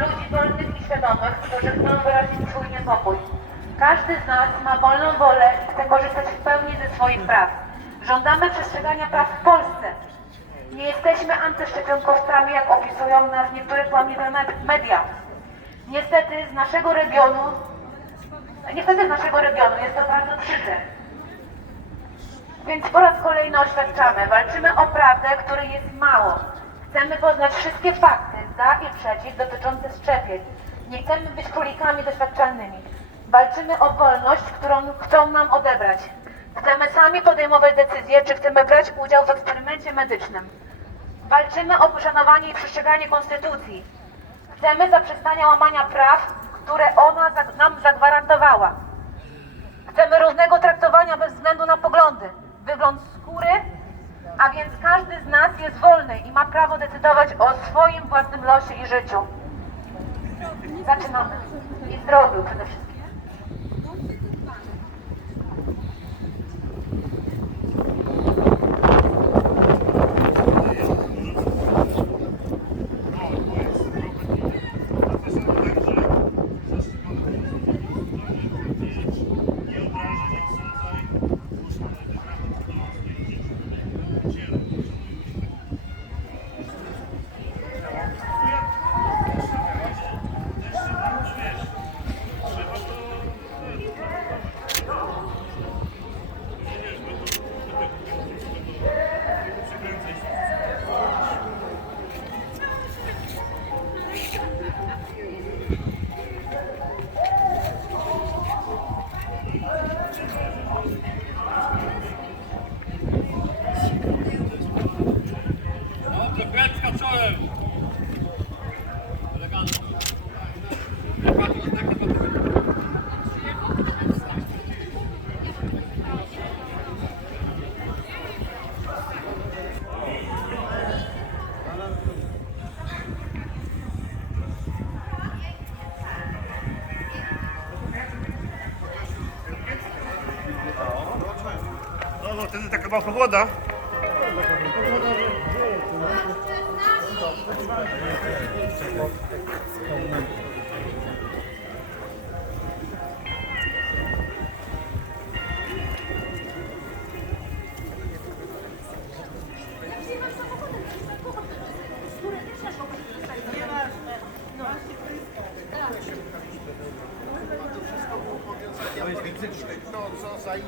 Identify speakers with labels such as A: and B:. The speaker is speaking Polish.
A: ludzi wolnych i świadomych, którzy chcą wyrazić swój niepokój. Każdy z nas ma wolną wolę i chce korzystać w pełni ze swoich praw. Żądamy przestrzegania praw w Polsce. Nie jesteśmy antyszczepionkowcami, jak opisują nas niektóre kłamliwe med- media. Niestety z naszego regionu, niestety z naszego regionu jest to bardzo przykre. Więc po raz kolejny oświadczamy, walczymy o prawdę, której jest mało. Chcemy poznać wszystkie fakty za i przeciw dotyczące szczepień. Nie chcemy być królikami doświadczalnymi. Walczymy o wolność, którą chcą nam odebrać. Chcemy sami podejmować decyzje, czy chcemy brać udział w eksperymencie medycznym. Walczymy o poszanowanie i przestrzeganie konstytucji. Chcemy zaprzestania łamania praw, które ona nam zagwarantowała. Chcemy równego traktowania bez względu na poglądy, wygląd skóry, a więc każdy z nas jest wolny i ma prawo decydować o swoim własnym losie i życiu. Zaczynamy. I zdrowiu przede wszystkim.
B: No, no wtedy taka była pogoda. To jest wytyczny, kto co za.